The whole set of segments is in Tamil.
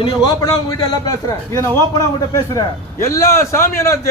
இன்னைக்கு ஓப்பனா உங்ககிட்ட எல்லாம் பேசுறேன். இதை நான் ஓப்பனா உங்ககிட்ட பேசுறேன். எல்லா சாமியும் நான்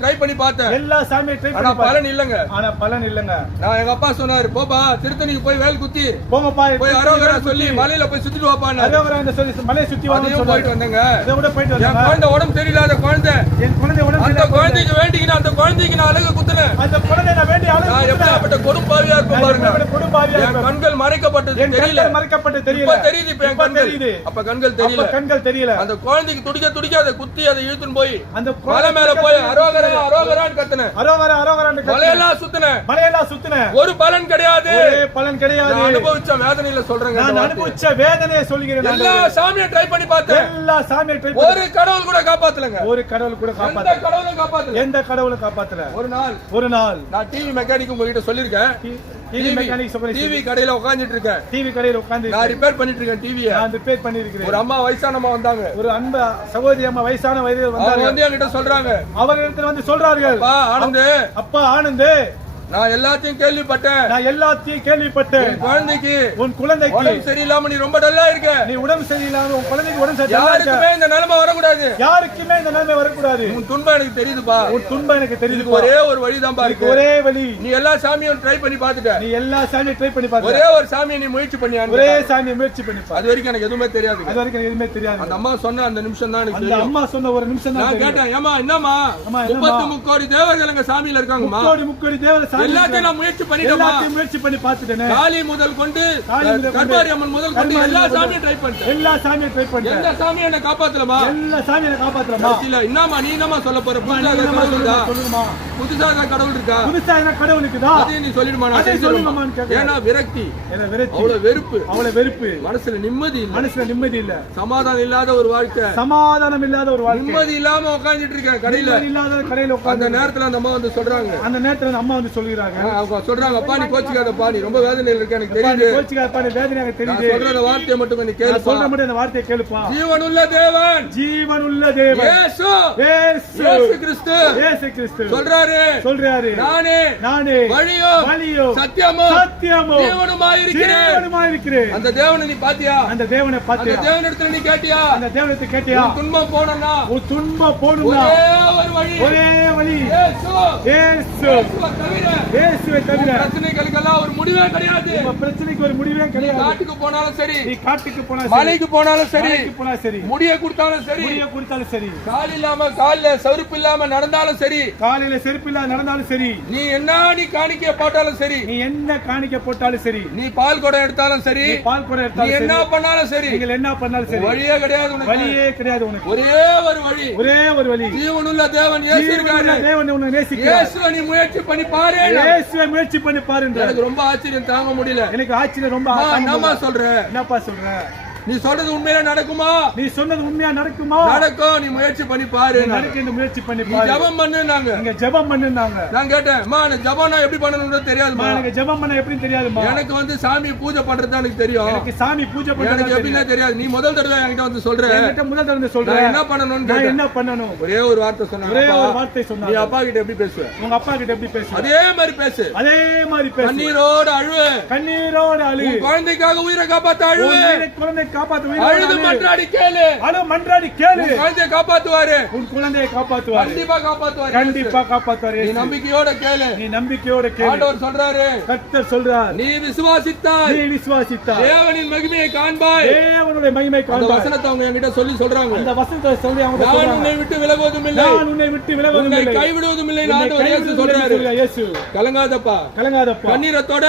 ட்ரை பண்ணி பார்த்தேன். எல்லா சாமியை ட்ரை பண்ணி பலன் இல்லங்க. ஆனா பலன் இல்லங்க. நான் எங்க அப்பா சொன்னாரு போப்பா திருத்தணிக்கு போய் வேல் குத்தி போங்கப்பா போய் அரோகரா சொல்லி மலையில போய் சுத்திட்டு வாப்பான்னு. அரோகரா சொல்லி மலையை சுத்தி வாங்க போயிட்டு வந்தேங்க. இதை விட போயிட்டு வந்தாங்க. குழந்தை உடம்பு சரியில்லாத குழந்தை. என் குழந்தை உடம்பு அந்த. குழந்தைக்கு வேண்டிக்கின அந்த குழந்தைக்கு நான் அழகு குத்துனேன். அந்த குழந்தை நான் வேண்டிய நான் அளவு எப்படிப்பட்ட கொடுப்பாவியா இருக்கும் பாருங்க. கண்கள் மறைக்கப்பட்டது தெரியல. மறைக்கப்பட்டு தெரியல. தெரியுது இப்ப தெரியுது. அப்ப கண்கள் அப்ப தெரியல கண்கள் தெரியல. அந்த குழந்தைக்கு துடிக்க துடிக்க அதை குத்தி அதை இழுத்துன்னு போய் அந்த மலை மேல போய் அரோகரா அரோகரான்னு கத்துனேன் அரோகரா அரோகரா மலையெல்லாம் சுத்தினேன் மலையெல்லாம் சுத்தின. ஒரு பலன் கிடையாது. பலன் கிடையாது. அனுபவிச்ச வேதனையில சொல்றேங்க நான். அனுபவிச்ச வேதனையை சொல்கிறேன். எல்லா சாமியும் ட்ரை பண்ணி பார்த்தேன். எல்லா சாமியை ட்ரை ஒரு கடவுள் கூட காப்பாத்தலங்க. ஒரு கடவுள் கூட எந்த காப்பாத்தல. கடவுளும் காப்பாத்தல. எந்த கடவுளும் காப்பாத்தல. ஒரு நாள். ஒரு நாள். நான் டிவி மெக்கானிக் உங்ககிட்ட சொல்லிருக்கேன் டிவி கடையில உட்கார்ந்துட்டு இருக்கேன். டிவி கடையில் உட்கார்ந்து நான் ரிப்பேர் பண்ணிட்டு இருக்கேன் டிவிய நான் ரிப்பேர் பண்ணிருக்கிறேன் ஒரு அம்மா வயசானம்மா வந்தாங்க. ஒரு அன்ப சகோதரி அம்மா வயசான வயதில் அவங்க வந்தார்கள். வந்து என்கிட்ட சொல்றாங்க. அவர்களிடத்தில் வந்து சொல்றார்கள். அப்பா ஆனந்து. அப்பா ஆனந்த். நான் எல்லாத்தையும் கேள்விப்பட்டேன். நான் எல்லாத்தையும் கேள்விப்பட்டேன். குழந்தைக்கு உன் குழந்தைக்கு உடம்பு சரியில்லாம நீ ரொம்ப டல்லா இருக்க. நீ உடம்பு சரியில்லாம உன் குழந்தைக்கு உடம்பு சரியில்லாம. யாருக்குமே இந்த நிலைமை வரக்கூடாது. யாருக்குமே இந்த நிலைமை வரக்கூடாது. உன் துன்பம் எனக்கு தெரியுதுப்பா. உன் துன்பம் எனக்கு தெரியுது ஒரே ஒரு வழிதான் இதுக்கு பாருக்கு ஒரே வழி. நீ எல்லா சாமியும் ட்ரை பண்ணி பார்த்துட்ட. நீ எல்லா சாமியும் ட்ரை பண்ணி பாரு ஒரே ஒரு சாமியை நீ முயற்சி பண்ணி ஒரே. சாமியை முயற்சி பண்ணி அது வரைக்கும் எனக்கு எதுவுமே தெரியாது. அது வரைக்கும் எதுவுமே தெரியாது. அந்த அம்மா சொன்ன அந்த நிமிஷம் தான் எனக்கு அம்மா சொன்ன ஒரு நிமிஷம் தான் நான். கேட்டேன் ஏமா என்னம்மா? முப்பத்தி முக்கோடி தேவர்கள் எங்க சாமியில இருக்காங்கம்மா. முக்கோடி முக்கோடி தேவர சாமி எல்லாத்தையும் நான் முயற்சி எல்லாத்தையும் முயற்சி பண்ணி பார்த்துட்டேனே. காளி முதல் கொண்டு கர்ப்பாரி அம்மன் முதல் கொண்டு எல்லா சாமியும் ட்ரை பண்ணிட்டேன். எல்லா சாமியும் ட்ரை பண்ணிட்டேன். எந்த சாமியும் என்ன காப்பாத்தலமா எல்லா சாமியை காப்பாத்துறமா கடைசியில என்னம்மா நீ சொல்ல போற? புதுசாக கடவுள் இருக்கா சொல்லுமா? புதுசாக கடவுள் இருக்கா? புதுசா என்ன கடவுள் இருக்குதா? அதையும் நீ சொல்லிடுமா நான் அதை செஞ்சிடுவேன். சொல்லுங்கம்மான்னு கேட்கிறேன். ஏன்னா விரக்தி. என்ன விரக்தி. அவ்வளவு வெறுப்பு. அவளை வெறுப்பு. மனசுல நிம்மதி இல்ல. மனசுல நிம்மதி இல்ல. சமாதானம் இல்லாத ஒரு வாழ்க்கை. சமாதானம் இல்லாத ஒரு வாழ்க்கை. நிம்மதி இல்லாம உட்கார்ந்துட்டு இருக்கேன் கடையில. இல்லாத கடையில அந்த உட்கார்ந்து நேரத்துல அந்த அம்மா வந்து சொல்றாங்க. அந்த நேரத்துல அந்த அம்மா வந்து சொல்லுகிறாங்க ஆ, அவங்க சொல்றாங்க அப்பா நீ கோச்சிக்காதப்பா நீ ரொம்ப வேதனையில இருக்க எனக்கு நீ தெரியுது. கோச்சிக்காதப்பா, நீ வேதனை எனக்கு நான் தெரியுது. சொல்ற அந்த வார்த்தையை மட்டும் நான் கேளுப்பா. சொல்ற மட்டும் அந்த வார்த்தையை கேளுப்பா. ஜீவனுள்ள தேவன். ஜீவனுள்ள தேவன். இயேசு இயேசு இயேசு கிறிஸ்து. இயேசு கிறிஸ்து. சொல்றாரு. சொல்றாரு. நானே. நானே. வழியும் வழியும் சத்தியமும் சத்தியமும் ஜீவனுமாய் இருக்கிறேன் ஜீவனுமா இருக்கிறேன் அந்த தேவனை நீ பாத்தியா? அந்த தேவனை அந்த பார்த்தியா தேவனிடத்துல நீ கேட்டியா? அந்த தேவனத்தை கேட்டியா? துன்பம் போனா உன் துன்பம் போடுமா ஒரே ஒரு வழி. ஒரே வழி. இயேசு இயேசு தவிர தவிர பிரச்சனைகளுக்கெல்லாம் ஒரு முடிவே கிடையாது. பிரச்சனைக்கு ஒரு முடிவே கிடையாது. காட்டுக்கு போனாலும் சரி நீ காட்டுக்கு போனா மலைக்கு போனாலும் சரி போனா சரி முடிய கொடுத்தாலும் சரி முடிய கொடுத்தாலும் சரி கால் இல்லாம கால்ல சறுப்பு இல்லாம நடந்தாலும் சரி காலையில செருப்பு இல்லாத நடந்தாலும் சரி நீ என்ன நீ காணிக்க போட்டாலும் சரி நீ என்ன காணிக்க போட்டாலும் சரி நீ பால் குடம் எடுத்தாலும் சரி பால் கூட நீ எடுத்தாலும் என்ன பண்ணாலும் சரி நீங்கள் என்ன பண்ணாலும் சரி வழியே கிடையாது உனக்கு. வழியே கிடையாது உனக்கு. ஒரே ஒரு வழி. ஒரே ஒரு வழி. ஜீவனுள்ள தேவன் இயேசு இருக்காரு. தேவன் உன்னை நேசிக்கிறார். இயேசுவை நீ முயற்சி பண்ணி பாரு. இயேசுவை முயற்சி பண்ணி பாருங்க எனக்கு ரொம்ப ஆச்சரியம் தாங்க முடியல. எனக்கு ஆச்சரியம் ரொம்ப அம்மா, தாங்க என்னம்மா முடியல. சொல்ற? என்னப்பா சொல்ற? நீ சொல்றது உண்மையில நடக்குமா? நீ சொன்னது உண்மையா நடக்குமா? நடக்கும் நீ முயற்சி பண்ணி பாரு நீ நடக்க முயற்சி பண்ணி நீ பாரு. ஜெபம் பண்ணுனாங்க இங்க ஜெபம் பண்ணுனாங்க நான் கேட்டேன் அம்மா எனக்கு ஜெபம்னா எப்படி பண்ணணும்னு தெரியாதுமா எனக்கு ஜெபம் பண்ண எப்படின்னு தெரியாதுமா எனக்கு வந்து சாமி பூஜை பண்றது எனக்கு தெரியும். எனக்கு சாமி பூஜை எனக்கு பண்றது எப்படின்னா தெரியாது. நீ முதல் தடவை என்கிட்ட வந்து சொல்ற. என்கிட்ட முதல் தடவை நான் சொல்றேன் என்ன பண்ணணும்னு நான் கேட்டேன். என்ன பண்ணணும்? ஒரே ஒரு வார்த்தை சொன்னாங்க ஒரே ஒரு வார்த்தை நீ சொன்னாங்க அப்பா கிட்ட எப்படி பேசுவ? உங்க அப்பா கிட்ட எப்படி பேசு அதே மாதிரி பேசு. அதே மாதிரி பேசு. கண்ணீரோடு அழுவு. கண்ணீரோடு அழு. உன் குழந்தைக்காக உயிரை காப்பாத்த அழுவு. உயிரை குழந்தை காப்பாத்து உயிரோடு அழுது அழு. மன்றாடி கேளு. அழு மன்றாடி கேளு. குழந்தைய காப்பாத்துவாரு. உன் குழந்தையை காப்பாத்துவாரு. கண்டிப்பா காப்பாத்துவாரு கண்டிப்பா காப்பாத்துவாரு நீ. நம்பிக்கையோட கேளு. நீ நம்பிக்கையோட கேளு. ஆண்டவர் சொல்றாரு. கர்த்தர் சொல்றார். நீ விசுவாசித்தால் நீ தேவனின் மகிமையை காண்பாய். தேவனுடைய மகிமை அந்த காண்பாய். வசனத்தை அவங்க என்கிட்ட சொல்லி சொல்றாங்க. அந்த வசனத்தை சொல்லி அவங்க நான் சொல்றாங்க. உன்னை விட்டு விலகுவதும் இல்லை. நான் உன்னை விட்டு விலகுவதும் இல்லை. கைவிடுவதும் இல்லை. ஆண்டவர் இயேசு சொல்றாரு. இயேசு. கலங்காதப்பா. கலங்காதப்பா. கண்ணீரத்தோட